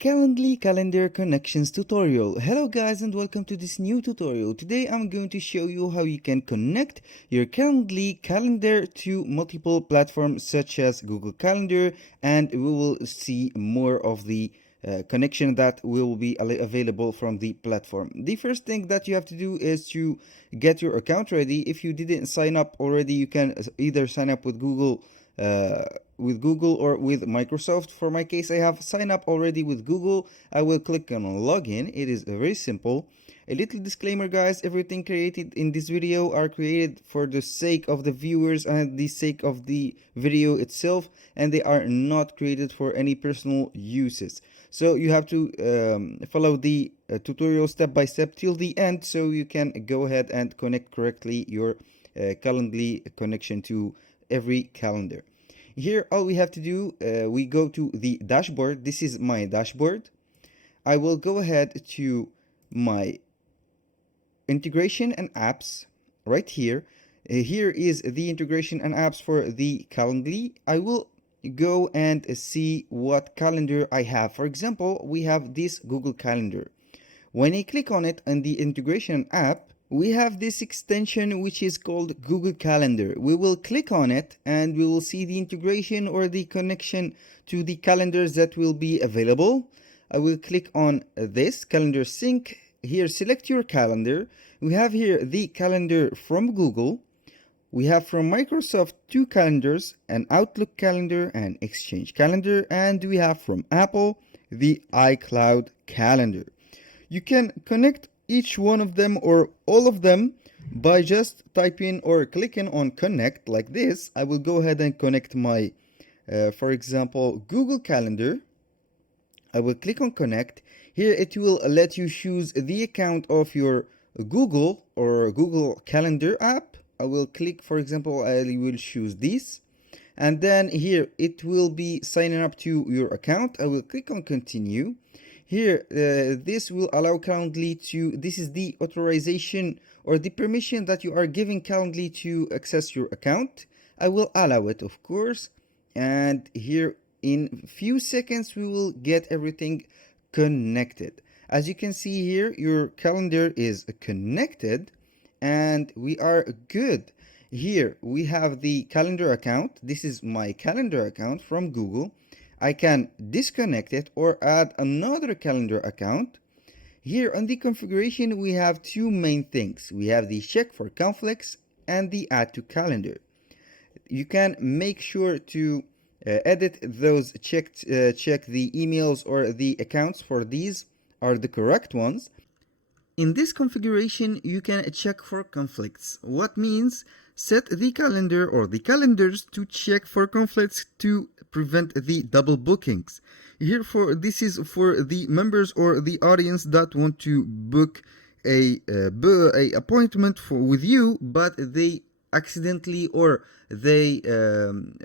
Calendly calendar connections tutorial. Hello guys and welcome to this new tutorial. Today I'm going to show you how you can connect your Calendly calendar to multiple platforms such as Google Calendar, and we will see more of the connection that will be available from the platform. The first thing that you have to do is to get your account ready. If you didn't sign up already, you can either sign up with Google or with Microsoft. For my case, I have signed up already with Google. I will click on login. It is very simple. A little disclaimer guys, everything created in this video are created for the sake of the viewers and the sake of the video itself, and they are not created for any personal uses. So you have to follow the tutorial step by step till the end so you can go ahead and connect correctly your Calendly connection to every calendar. Here all we have to do, we go to the dashboard. This is my dashboard. I will go ahead to my integration and apps right here. Here is the integration and apps for the Calendly. I will go and see what calendar I have. For example, we have this Google Calendar. When I click on it on the integration app, we have this extension which is called Google Calendar. We will click on it and we will see the integration or the connection to the calendars that will be available. I will click on this calendar sync. Here select your calendar. We have here the calendar from Google. We have from Microsoft two calendars, an Outlook calendar and Exchange calendar, and we have from Apple the iCloud calendar. You can connect each one of them or all of them by just typing or clicking on connect like this. I will go ahead and connect my, for example, Google Calendar. I will click on connect. Here it will let you choose the account of your Google or Google Calendar app. I will click, for example, I will choose this. And then here it will be signing up to your account. I will click on continue. Here, this will allow Calendly to, this is the authorization or the permission that you are giving Calendly to access your account. I will allow it, of course. And here in few seconds, we will get everything connected. As you can see here, your calendar is connected and we are good. Here we have the calendar account. This is my calendar account from Google. I can disconnect it or add another calendar account. Here on the configuration, we have two main things. We have the check for conflicts and the add to calendar. You can make sure to edit those, check the emails or the accounts for these are the correct ones. In this configuration, you can check for conflicts. What means set the calendar or the calendars to check for conflicts to prevent the double bookings. Here this is for the members or the audience that want to book a appointment with you, but they accidentally or they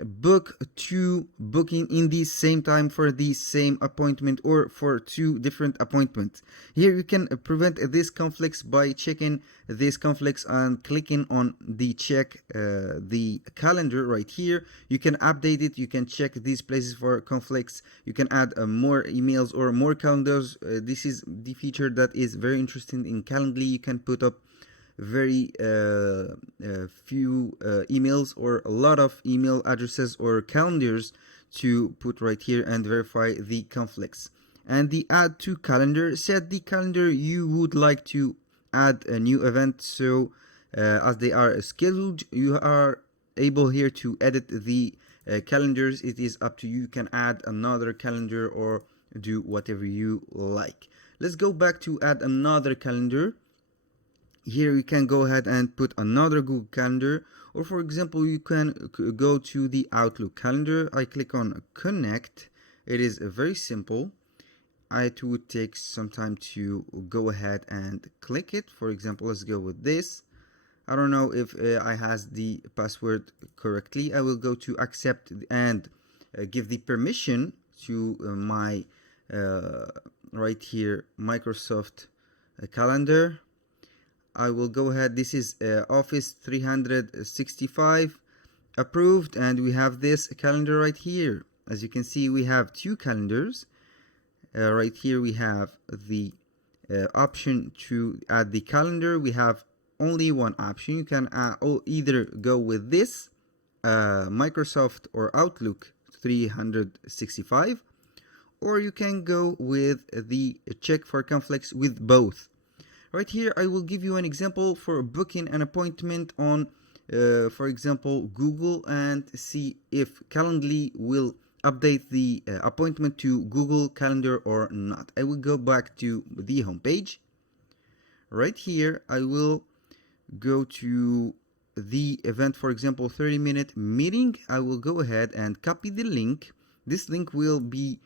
book two booking in the same time for the same appointment or for two different appointments. Here you can prevent these conflicts by checking these conflicts and clicking on the check the calendar right here. You can update it, you can check these places for conflicts, you can add more emails or more calendars. This is the feature that is very interesting in Calendly. You can put up very few emails or a lot of email addresses or calendars to put right here and verify the conflicts. And the add to calendar, set the calendar you would like to add a new event, so as they are scheduled, you are able here to edit the calendars. It is up to you. You can add another calendar or do whatever you like. Let's go back to add another calendar. Here you can go ahead and put another Google Calendar, or for example you can go to the Outlook calendar. I click on connect. It is very simple. It would take some time to go ahead and click it. For example, let's go with this. I don't know if I has the password correctly. I will go to accept and give the permission to my right here Microsoft calendar. I will go ahead. This is Office 365 approved, and we have this calendar right here. As you can see, we have two calendars. Right here we have the option to add the calendar. We have only one option. You can either go with this Microsoft or Outlook 365, or you can go with the check for conflicts with both. Right here I will give you an example for booking an appointment on for example Google, and see if Calendly will update the appointment to Google Calendar or not. I will go back to the home page. Right here I will go to the event, for example 30-minute meeting. I will go ahead and copy the link. This link will be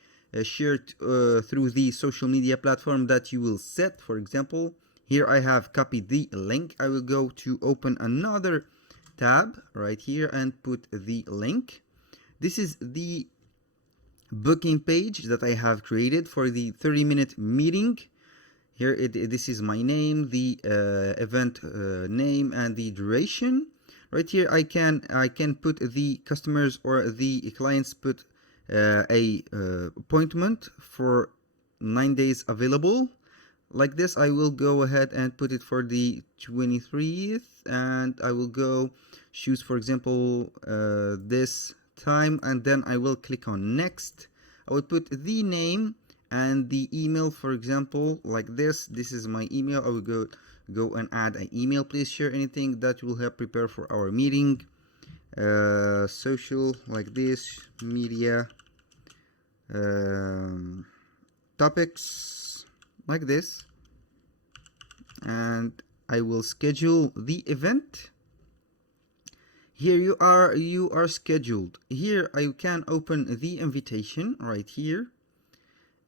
shared through the social media platform that you will set. For example, here I have copied the link. I will go to open another tab right here and put the link. This is the booking page that I have created for the 30-minute meeting. Here this is my name, the event name, and the duration. Right here I can put the customers or the clients put a appointment for 9 days available. Like this, I will go ahead and put it for the 23rd, and I will go choose, for example, this time, and then I will click on next. I will put the name and the email, for example, like this. This is my email. I will go and add an email. Please share anything that will help prepare for our meeting. Social, like this, media, topics, like this, and I will schedule the event. Here you are scheduled. Here I can open the invitation right here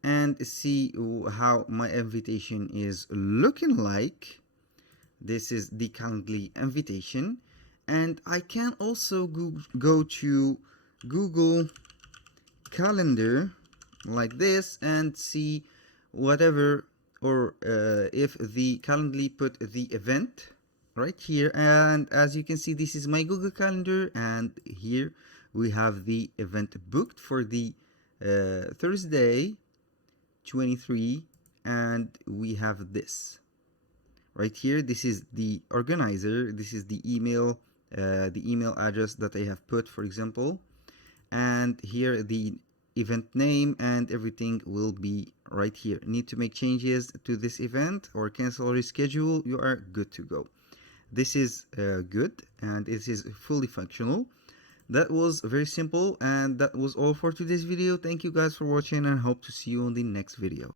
and see how my invitation is looking like. This is the Calendly invitation, and I can also go to Google Calendar like this and see whatever, or if the Calendly put the event right here. And as you can see, this is my Google Calendar, and here we have the event booked for the Thursday 23, and we have this right here. This is the organizer. This is the email address that I have put, for example, and here the event name and everything will be right here. Need to make changes to this event or cancel or reschedule, you are good to go. This is good, and it is fully functional. That was very simple, and that was all for today's video. Thank you guys for watching, and hope to see you on the next video.